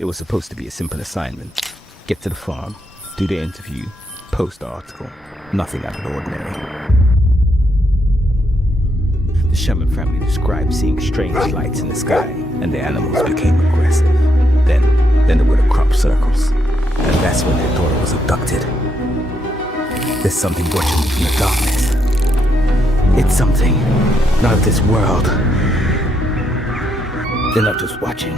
It was supposed to be a simple assignment. Get to the farm, do the interview, post the article. Nothing out of the ordinary. The shaman family described seeing strange lights in the sky, and the animals became aggressive. Then there were the crop circles. And that's when their daughter was abducted. There's something watching me from the darkness. It's something not of this world. They're not just watching,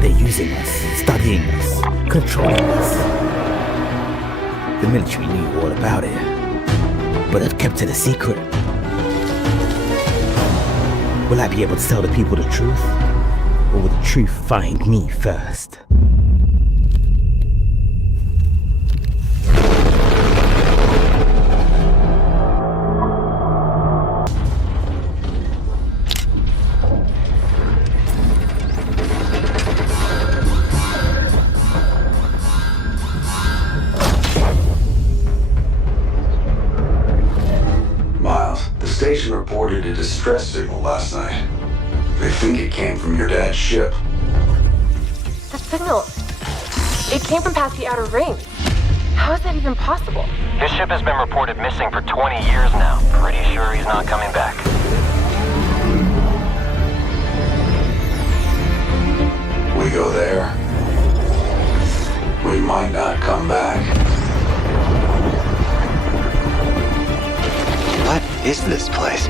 they're using us, studying us, controlling us. The military knew all about it, but have kept it a secret. Will I be able to tell the people the truth? Or will the truth find me first? Reported a distress signal last night. They think it came from your dad's ship. The signal, it came from past the outer ring. How is that even possible? His ship has been reported missing for 20 years now. Pretty sure he's not coming back. We go there, we might not come back. What is this place?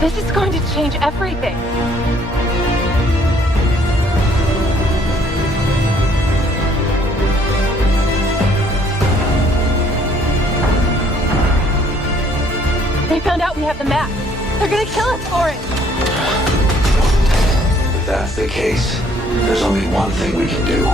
This is going to change everything. They found out we have the map. They're gonna kill us for it. If that's the case, there's only one thing we can do.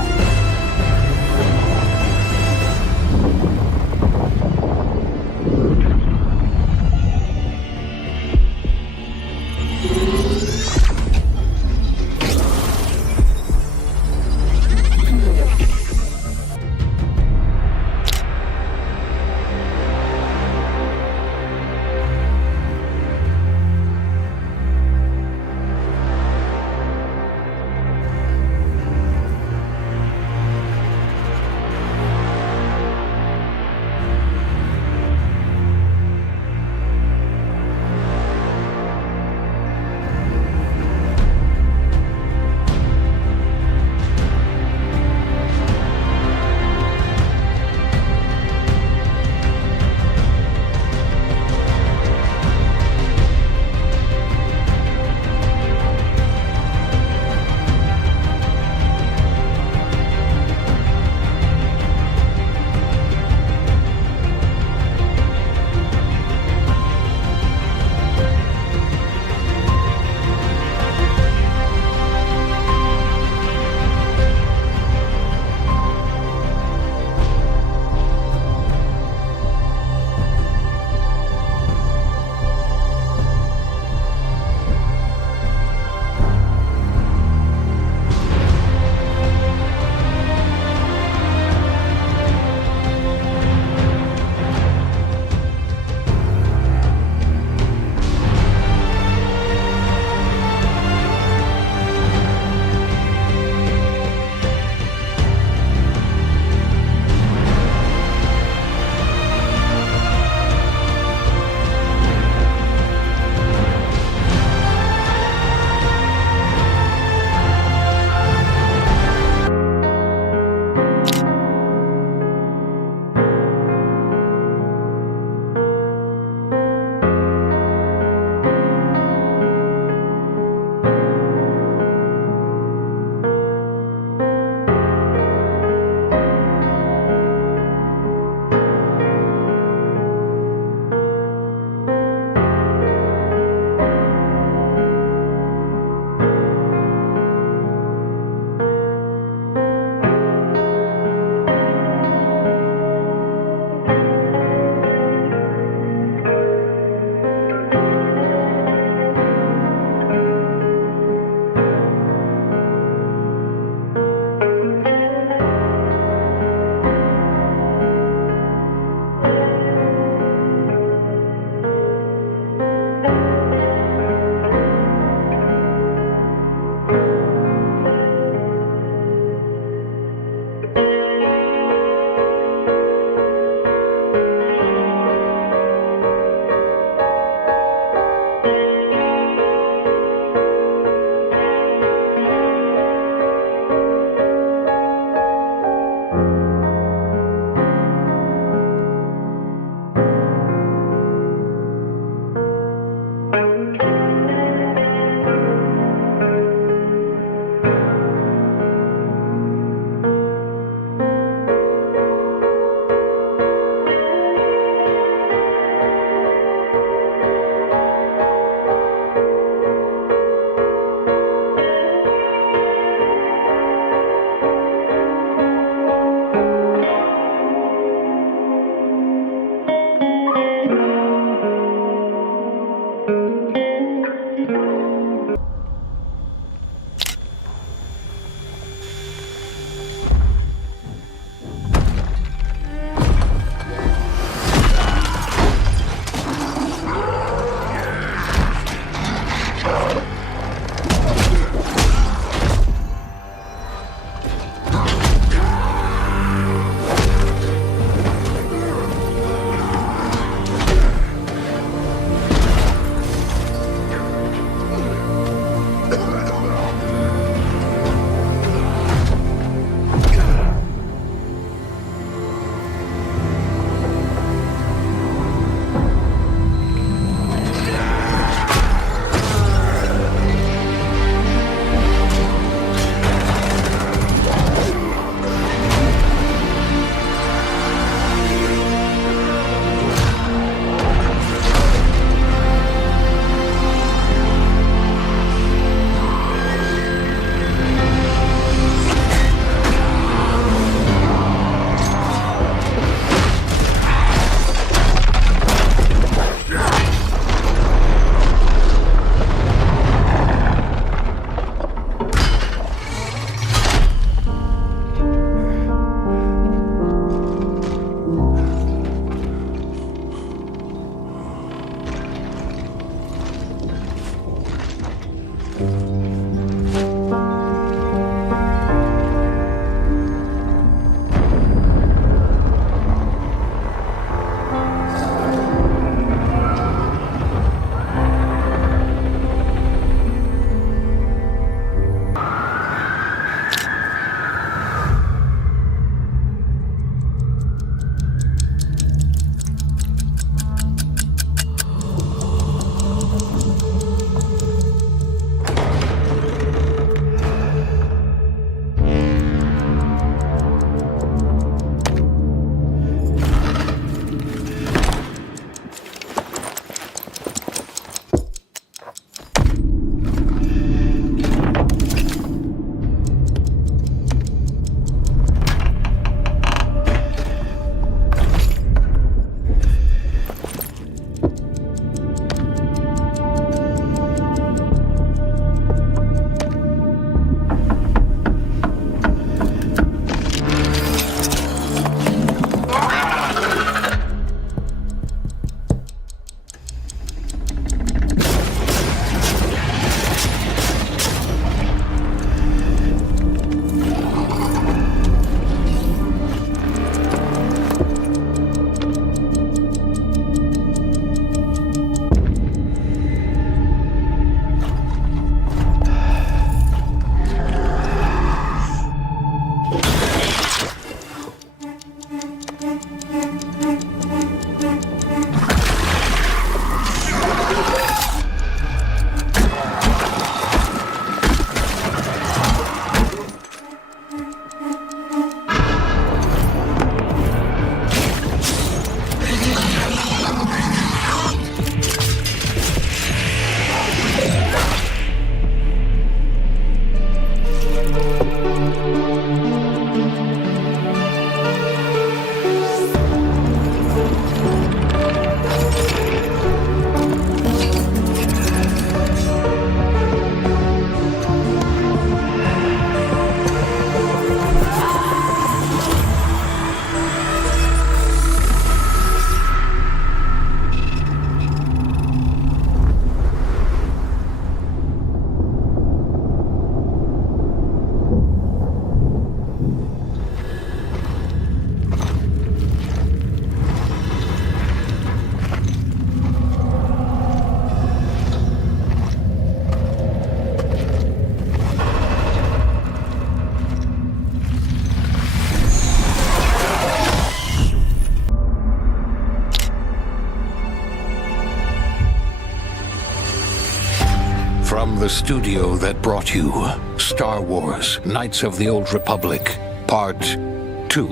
From the studio that brought you Star Wars Knights of the Old Republic, Part 2.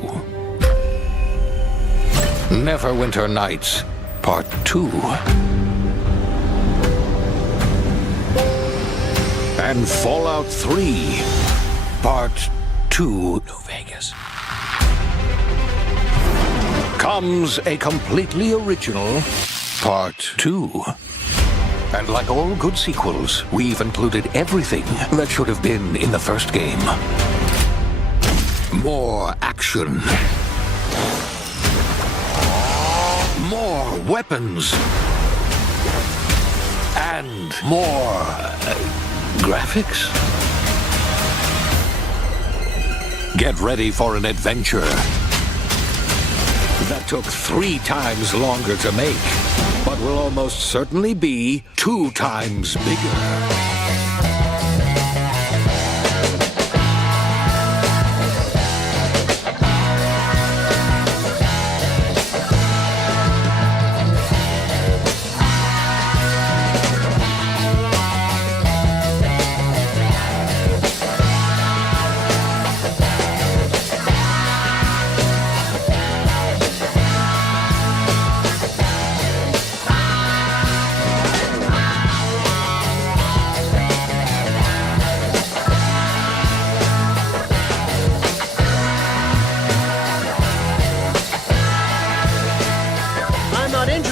Neverwinter Nights, Part 2. And Fallout 3, Part 2. New Vegas. Comes a completely original Part 2. And like all good sequels, we've included everything that should have been in the first game. More action. More weapons. and more graphics. Get ready for an adventure that took 3 times longer to make, but will almost certainly be 2 times bigger.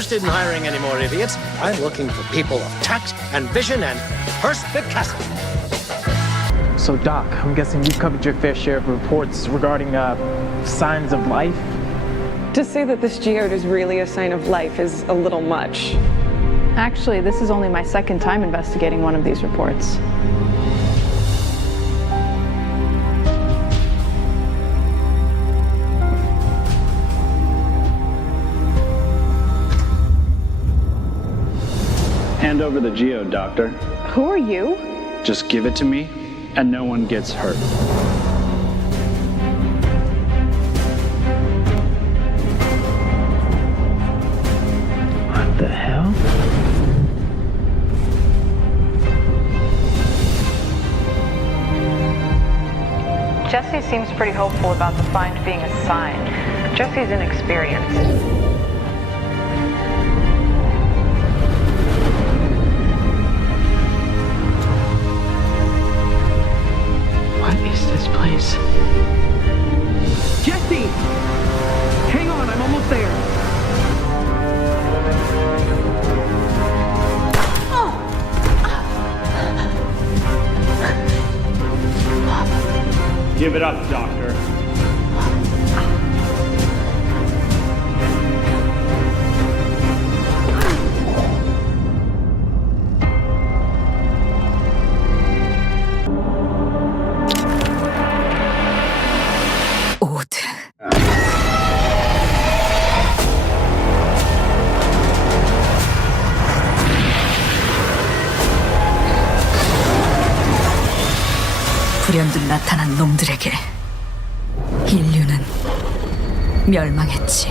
In hiring any more idiots. I'm looking for people of tact and vision and perspicacity. So, Doc, I'm guessing you've covered your fair share of reports regarding signs of life? To say that this geode is really a sign of life is a little much. Actually, this is only my 2nd time investigating one of these reports. Hand over the geode, Doctor. Who are you? Just give it to me, and no one gets hurt. What the hell? Jesse seems pretty hopeful about the find being a sign. Jesse's inexperienced. What is this place? Jesse! Hang on, I'm almost there. Give it up, Doctor. 불현듯 나타난 놈들에게 인류는 멸망했지.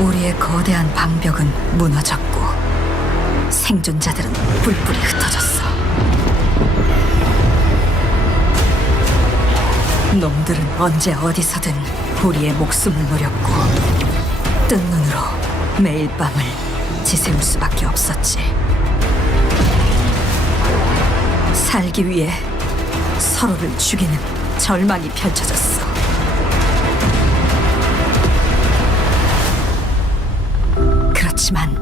우리의 거대한 방벽은 무너졌고 생존자들은 뿔뿔이 흩어졌어. 놈들은 언제 어디서든 우리의 목숨을 노렸고 뜬 눈으로 매일 밤을 지새울 수밖에 없었지. 살기 위해 서로를 죽이는 절망이 펼쳐졌어. 그렇지만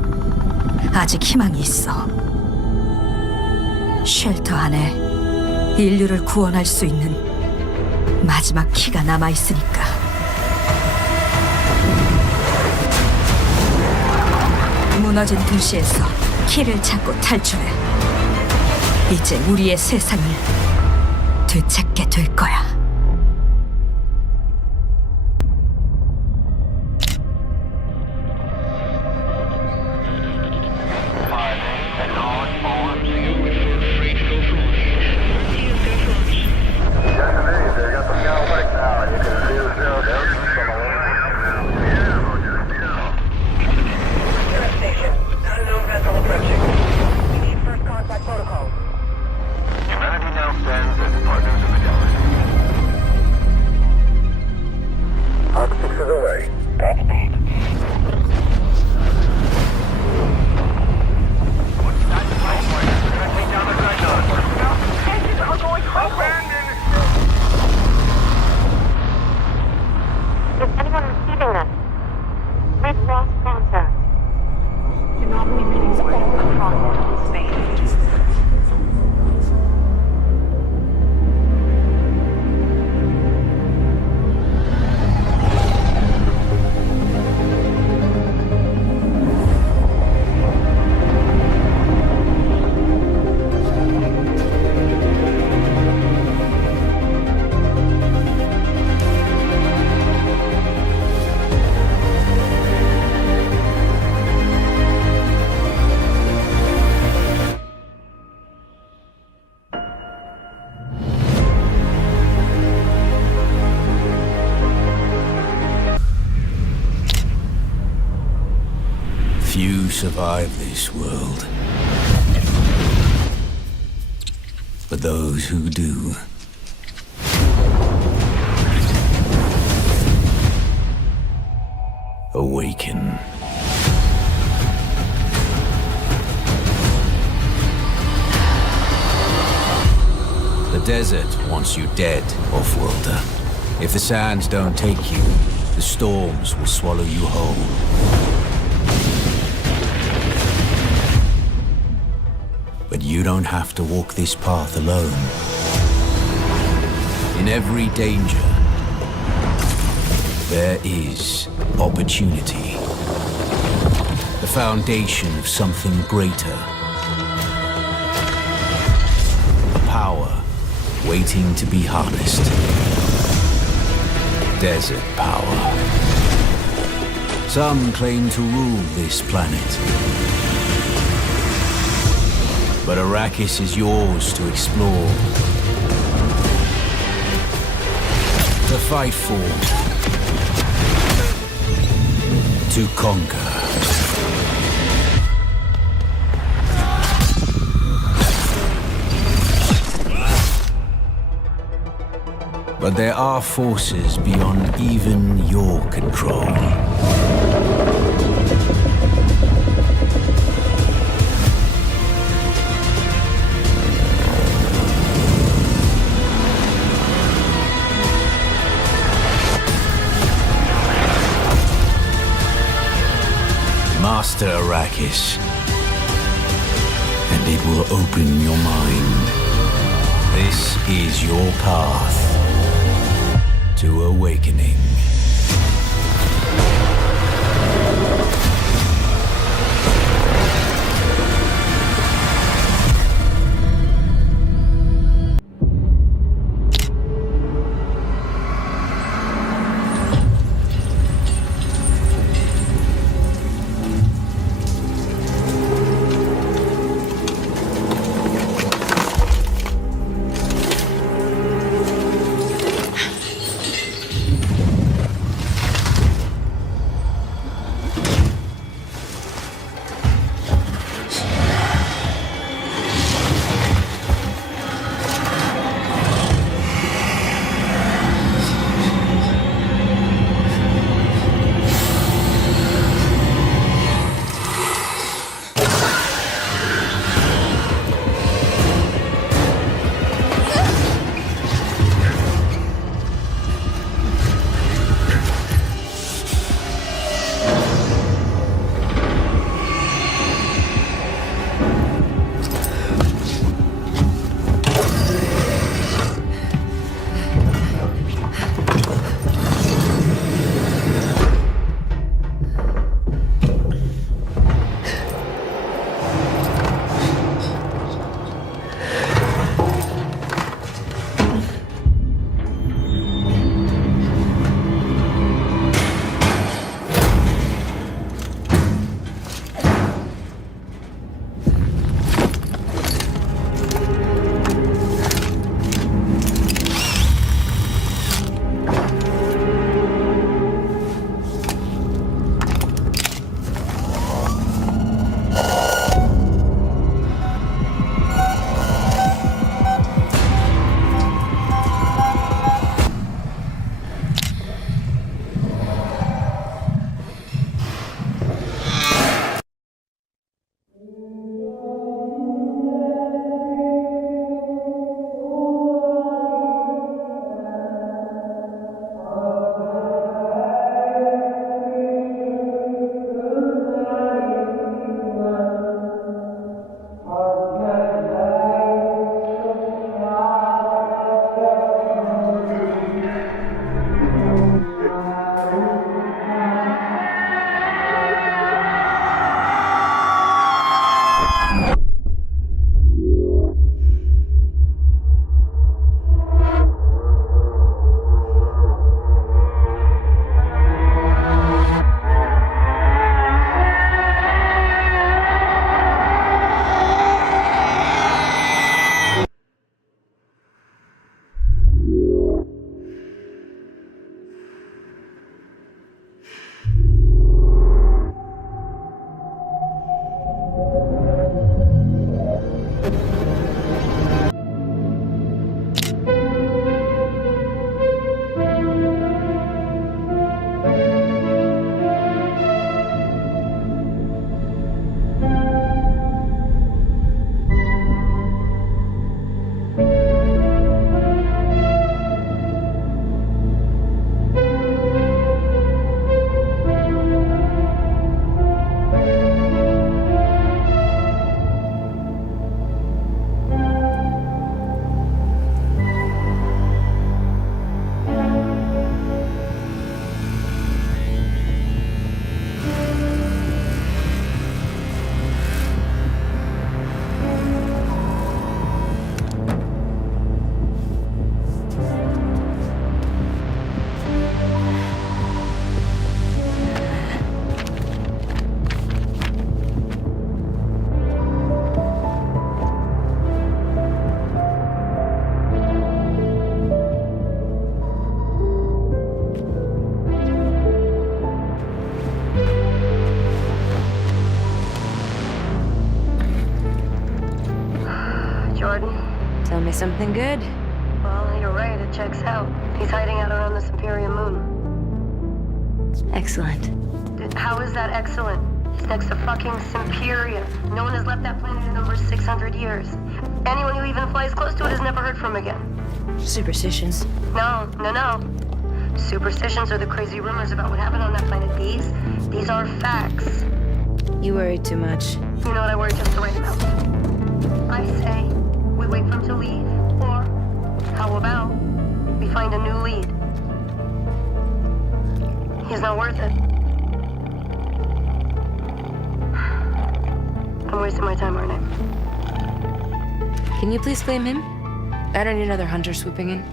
아직 희망이 있어. 쉘터 안에 인류를 구원할 수 있는 마지막 키가 남아있으니까. 무너진 도시에서 키를 찾고 탈출해. 이제 우리의 세상을 되찾게 될 거야. survive this world. But those who do... awaken. The desert wants you dead, off-worlder. If the sands don't take you, the storms will swallow you whole. But you don't have to walk this path alone. In every danger, there is opportunity. The foundation of something greater. A power waiting to be harnessed. Desert power. Some claim to rule this planet. But Arrakis is yours to explore. To fight for. To conquer. But there are forces beyond even your control. Master Arrakis, and it will open your mind. This is your path to awakening. good. Tell me something good. Well, you're right, it checks out. He's hiding out around the Siberia moon. Excellent. How is that excellent? He's next to fucking Siberia. No one has left that planet in over 600 years. Anyone who even flies close to it is never heard from again. Superstitions. No. Superstitions are the crazy rumors about what happened on that planet. These are facts. You worry too much. You know what I worry just the right amount. I say we wait for him to leave, or how about we find a new lead? He's not worth it. I'm wasting my time, aren't I? Can you please claim him? I don't need another hunter swooping in.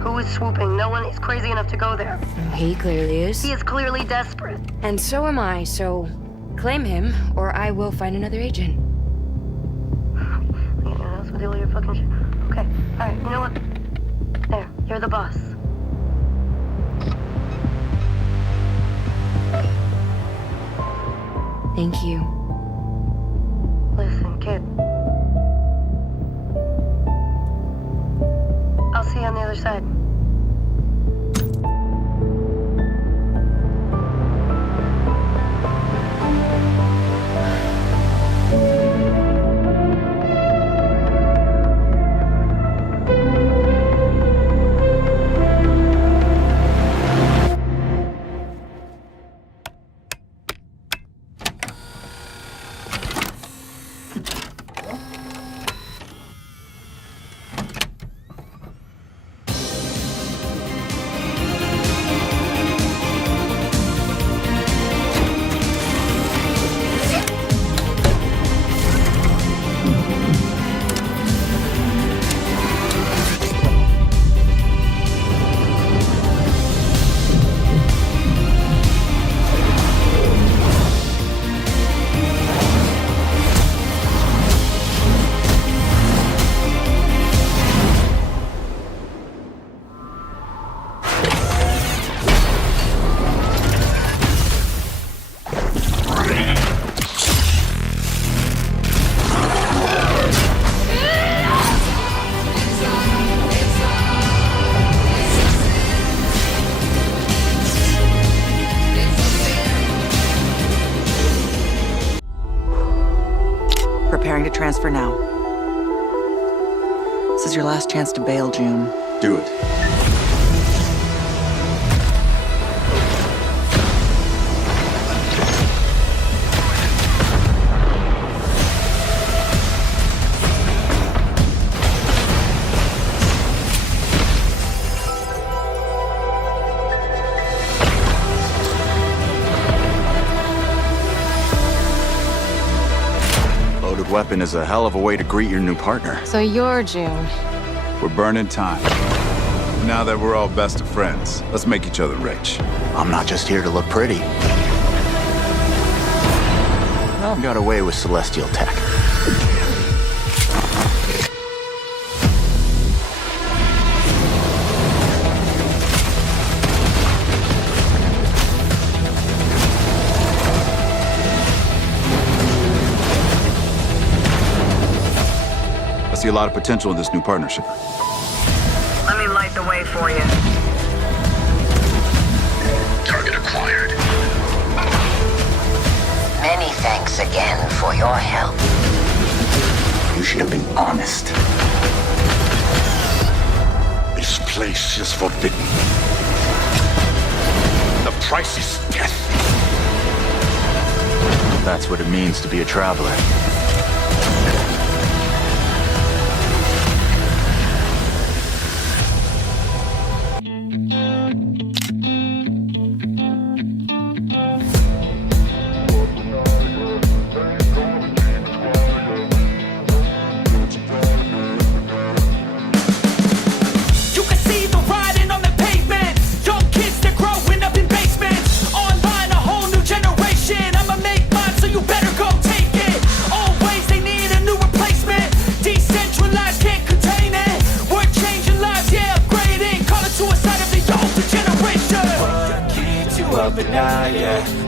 Who is swooping? No one is crazy enough to go there. He clearly is. He is clearly desperate. And so am I, so claim him, or I will find another agent. Anyone else with all your fucking shit? Okay, alright, you know what? There, you're the boss. Thank you. Listen, kid. I'll see you on the other side. Preparing to transfer now. This is your last chance to bail, June. Do it. Weapon is a hell of a way to greet your new partner. So you're June. We're burning time. Now that we're all best of friends, let's make each other rich. I'm not just here to look pretty. I've got away with celestial tech. I see a lot of potential in this new partnership. Let me light the way for you. Target acquired. Many thanks again for your help. You should have been honest. This place is forbidden. The price is death. That's what it means to be a traveler.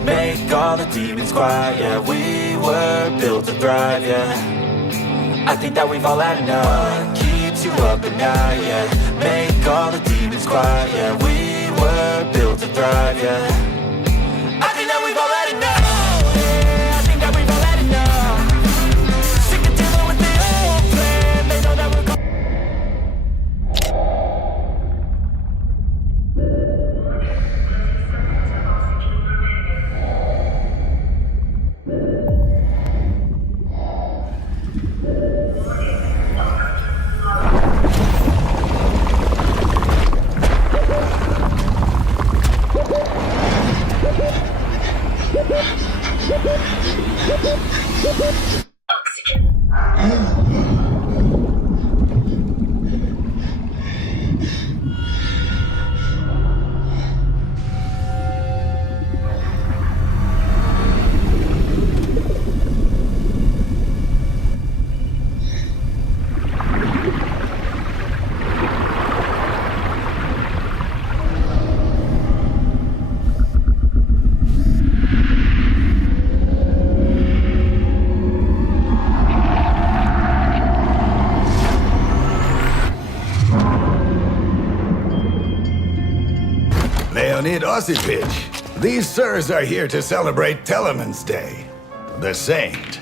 Make all the demons quiet, yeah. We were built to thrive, yeah. I think that we've all had enough. What keeps you up at night, yeah? Make all the demons quiet, yeah. We were built to thrive, yeah. I think that we've all had enough, yeah. I think that we've all had enough. Sick of dealing with the old plan. They know that we're going. Leonid Osipich, these sirs are here to celebrate Teleman's Day, the saint.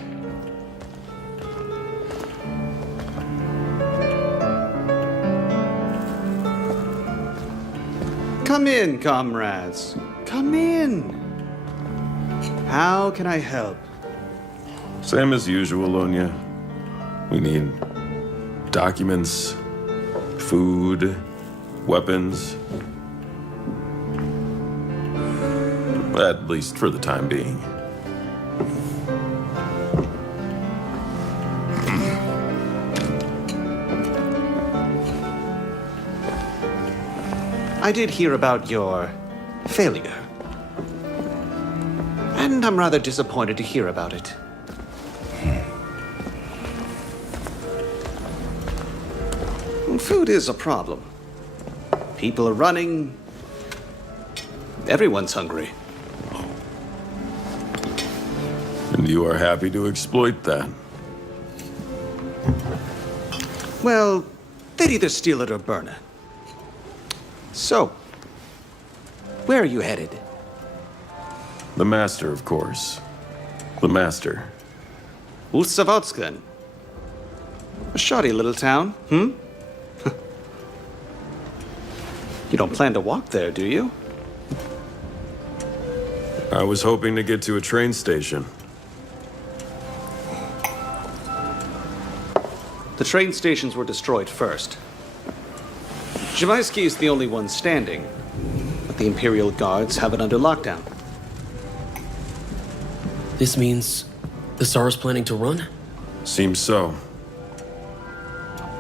Come in, comrades. Come in. How can I help? Same as usual, Onya. We need documents, food, weapons. At least for the time being. I did hear about your failure. And I'm rather disappointed to hear about it. Food is a problem. People are running. Everyone's hungry. And you are happy to exploit that? Well, they'd either steal it or burn it. So, where are you headed? The Master, of course. The Master. Ulsavotskan. A shoddy little town, hmm? You don't plan to walk there, do you? I was hoping to get to a train station. The train stations were destroyed first. Zhivaisky is the only one standing, but the Imperial Guards have it under lockdown. This means the Tsar's planning to run? Seems so.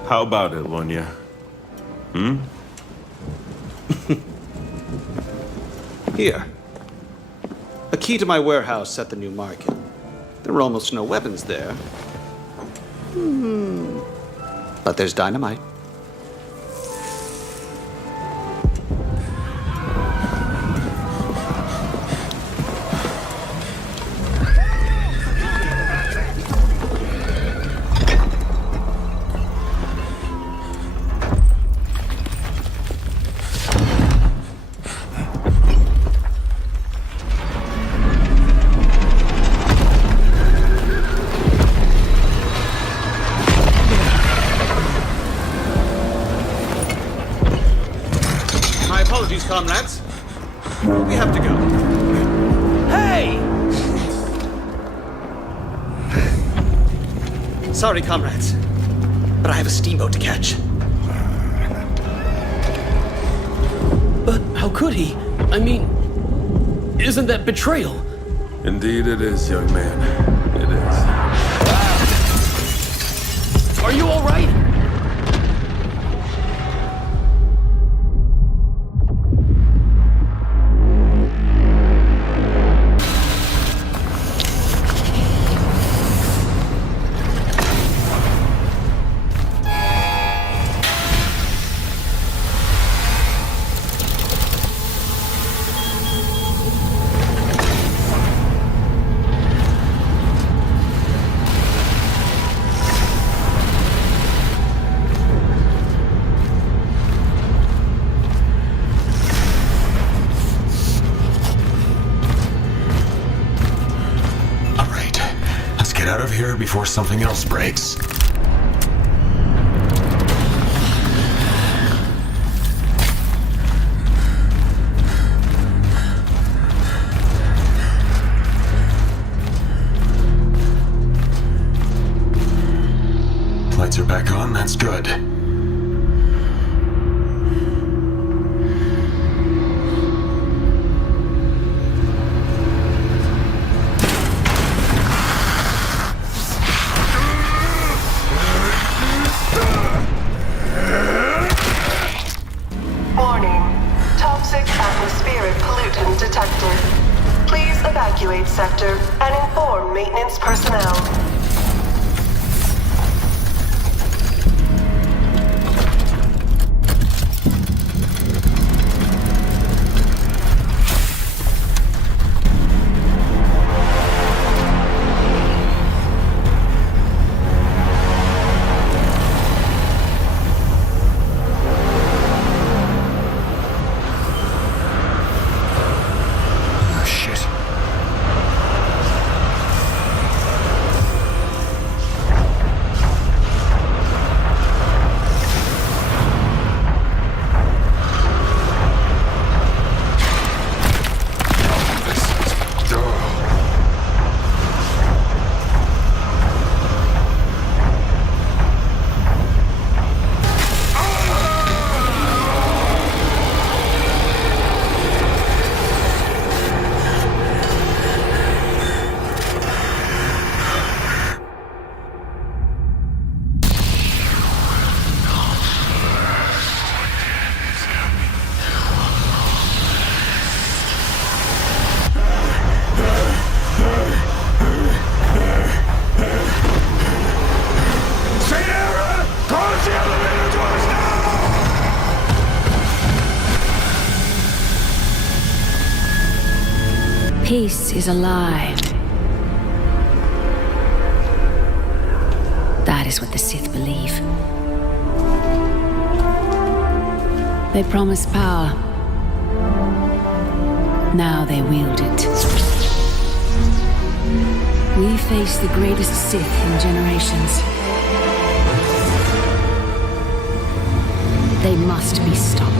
How about it, Lunya? Hmm? Here. A key to my warehouse at the new market. There were almost no weapons there. But there's dynamite. Comrades, we have to go. Hey! Sorry, comrades, but I have a steamboat to catch. But how could he? I mean, isn't that betrayal? Indeed it is, young man. It is. Are you all right? here before something else breaks. Lights are back on, that's good. Warning. Toxic atmospheric pollutant detected. Please evacuate sector and inform maintenance personnel. Peace is alive. That is what the Sith believe. They promise power. Now they wield it. We face the greatest Sith in generations. They must be stopped.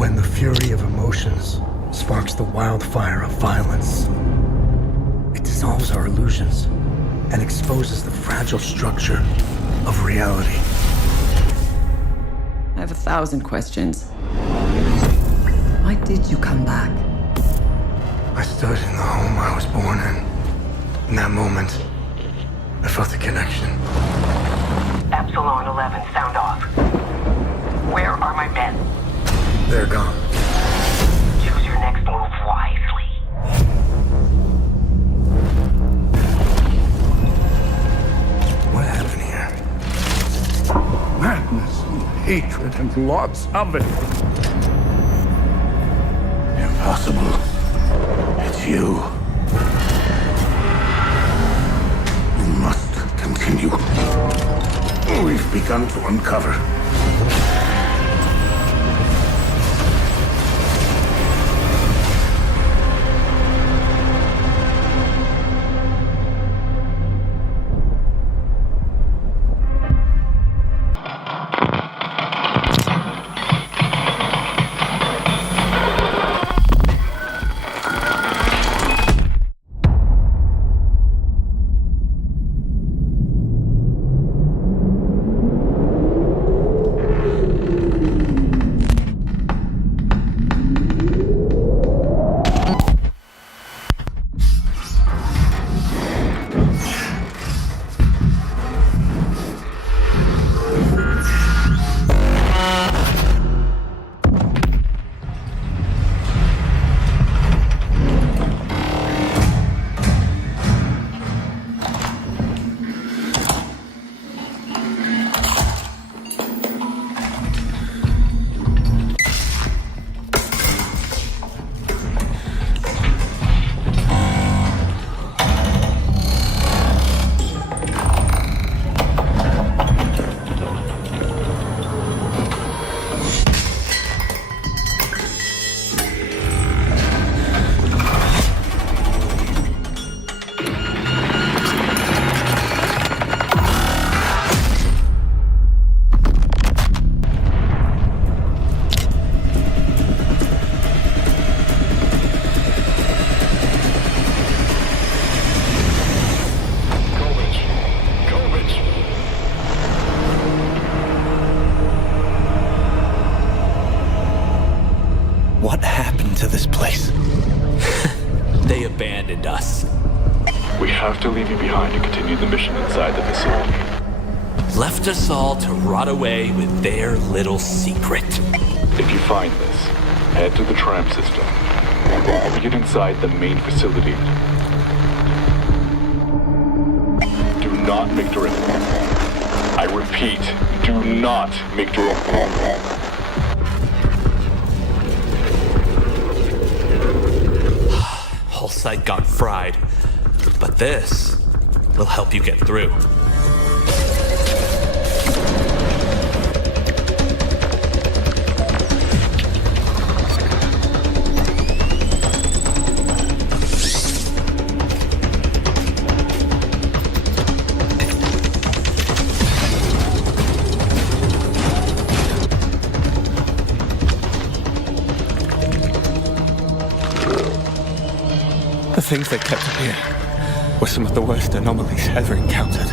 When the fury of emotions sparks the wildfire of violence, it dissolves our illusions and exposes the fragile structure of reality. I have 1,000 questions. Why did you come back? I stood in the home I was born in. In that moment, I felt a connection. Epsilon 11, sound off. Where are my men? They're gone. Choose your next move wisely. What happened here? Madness and hatred and lots of it. Impossible. It's you. We must continue. We've begun to uncover. have to leave you behind to continue the mission inside the facility. Left us all to rot away with their little secret. If you find this, head to the tram system. We get inside the main facility. Do not make direct. I repeat, do not make direct. Whole site got fried. But this will help you get through. The things they kept up here were some of the worst anomalies ever encountered.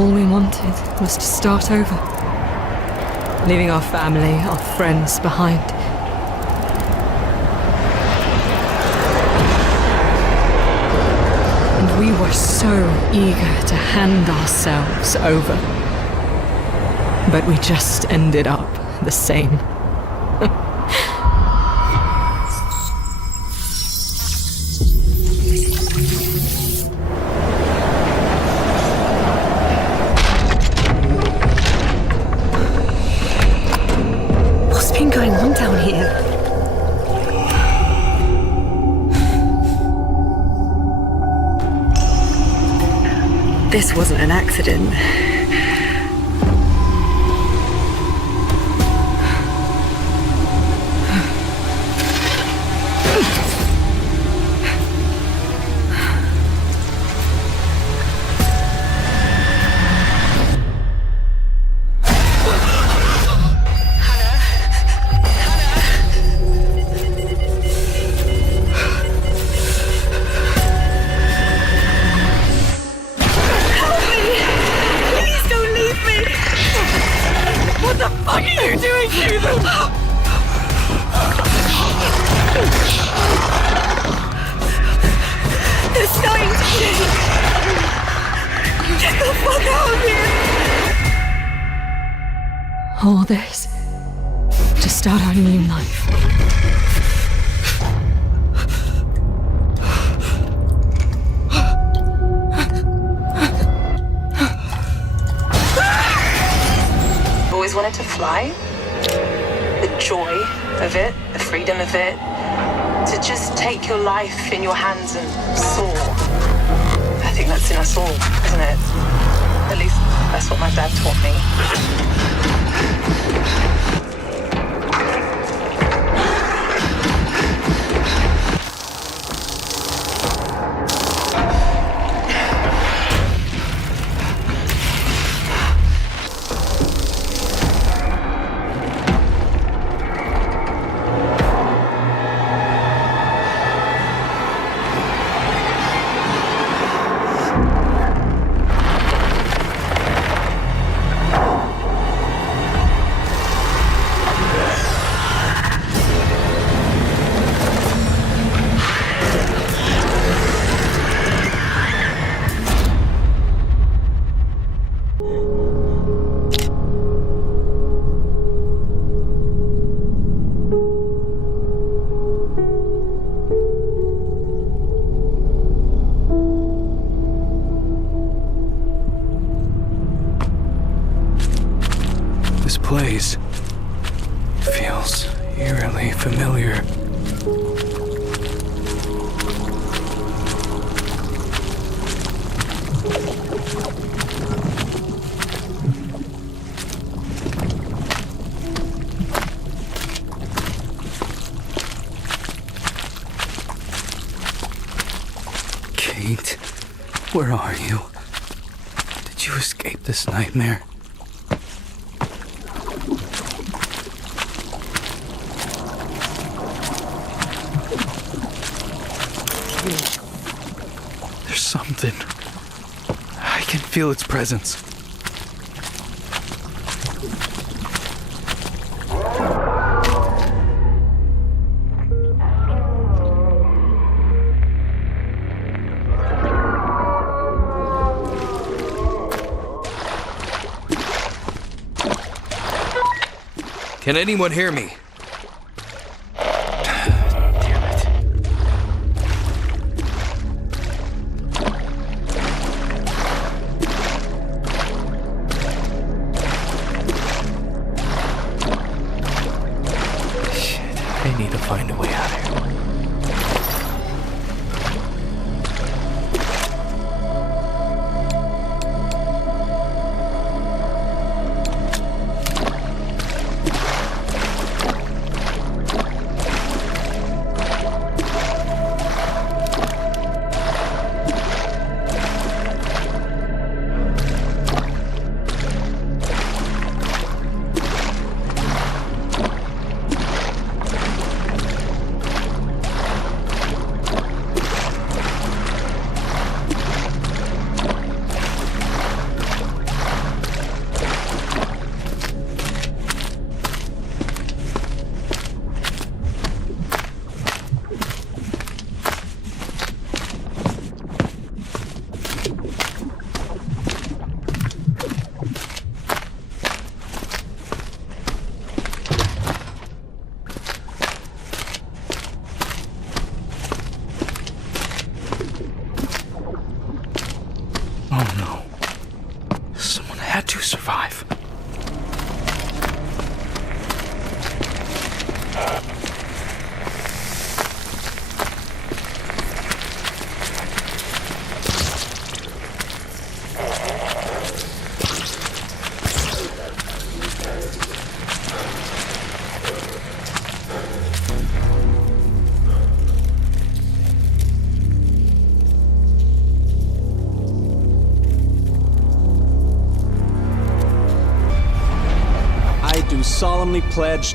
All we wanted was to start over, leaving our family, our friends behind. And we were so eager to hand ourselves over. But we just ended up the same. What's been going on down here? This wasn't an accident. All this to start our new life. Always wanted to fly. The joy of it, the freedom of it. To just take your life in your hands and soar. I think that's in us all, isn't it? At least that's what my dad taught me. Place feels eerily familiar. Kate, where are you? Did you escape this nightmare? Something. I can feel its presence. Can anyone hear me? solemnly pledge,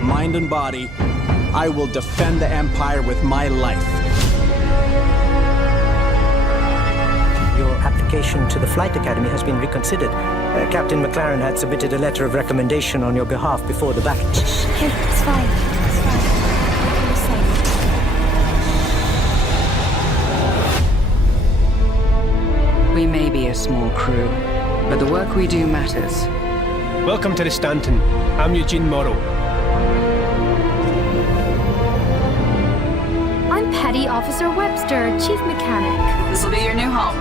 mind and body, I will defend the Empire with my life. Your application to the Flight Academy has been reconsidered. Captain McLaren had submitted a letter of recommendation on your behalf before the battle. Okay, it's fine. It's fine. You're safe. We may be a small crew, but the work we do matters. Welcome to the Stanton. I'm Eugene Morrow. I'm Petty Officer Webster, Chief Mechanic. This will be your new home.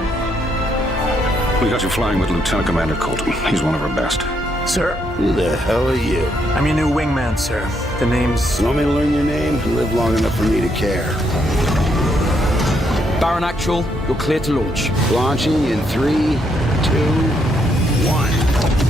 We got you flying with Lieutenant Commander Colton. He's one of our best. Sir? Who the hell are you? I'm your new wingman, sir. The name's... You want me to learn your name? You live long enough for me to care. Baron Actual, you're clear to launch. Launching in 3, 2, 1.